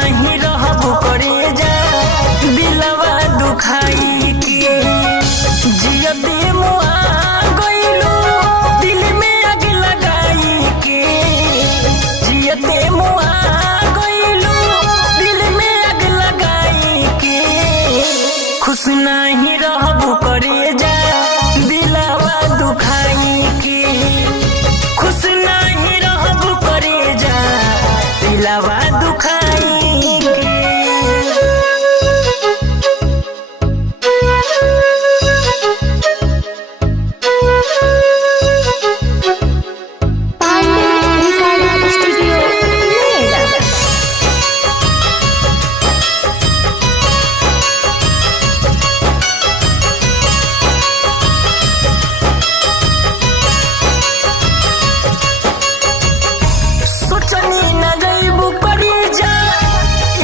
नहीं रहबो करे जा दिलवा दुखाई के जियते मुआ गइलू दिल में आग लगाई के जियते मुआ गइलू दिल में आग लगाई के खुश नहीं रहबो करे जा दिलवा दुखाई के खुश नहीं रहबो करे जा दिलवा दुखाई के। सोचनी न जइबू करी जा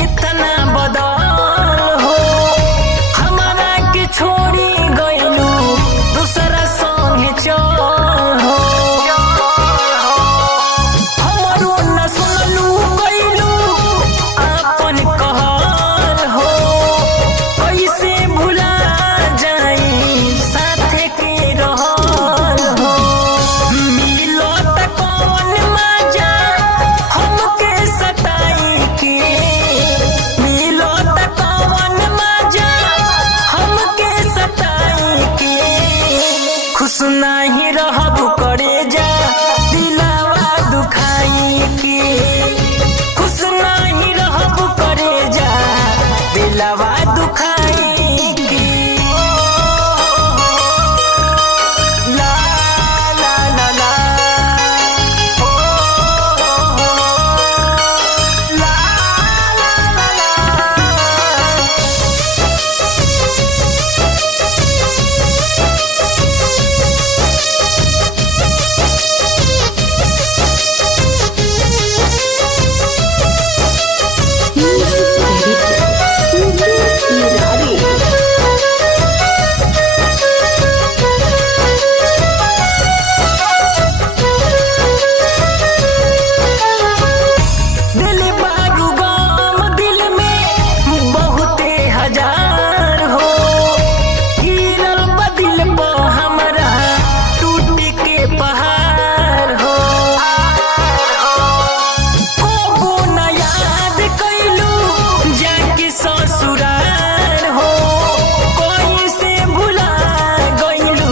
इतना बदल हो हमारा के छोड़ी गइलू दूसरा संगे चल हो हमरो न सुनलू गइलू अपन कहल हो कैसे भुला जाई साथे के रहल हो मिलत कौन मजा हमके सताई के मिलत कौन मजा हमके सताई के खुश नहीं रहबो करे जा दिलवा दुखाई के खुश नहीं रहबो करे जा दिलवा दुखाई के। ला ला ला ला ओ ला ला ला ला। दिल बारू गम दिल में बहुते हजार हो गिरल बा दिल पे हमरा टूट के पहाड़ हो कबो न याद कइलू जाके ससुराल हो कैसे भुला गइलू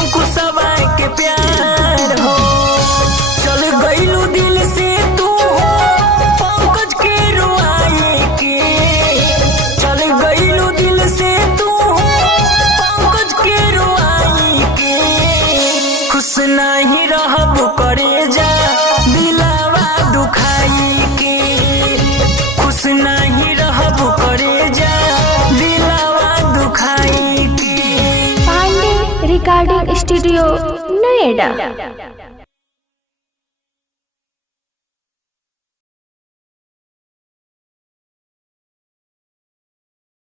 अंकुशवा के प्यार हो चल गइलू दिल से तू हो पंकज के रुआई के चल गइलू दिल से तू हो पंकज के रुआई के खुश नहीं रहबो करे जा दिलवा दुखाई के खुश नहीं रहबो करे जा दिलवा दुखाई के। Pandey recording studio Noida.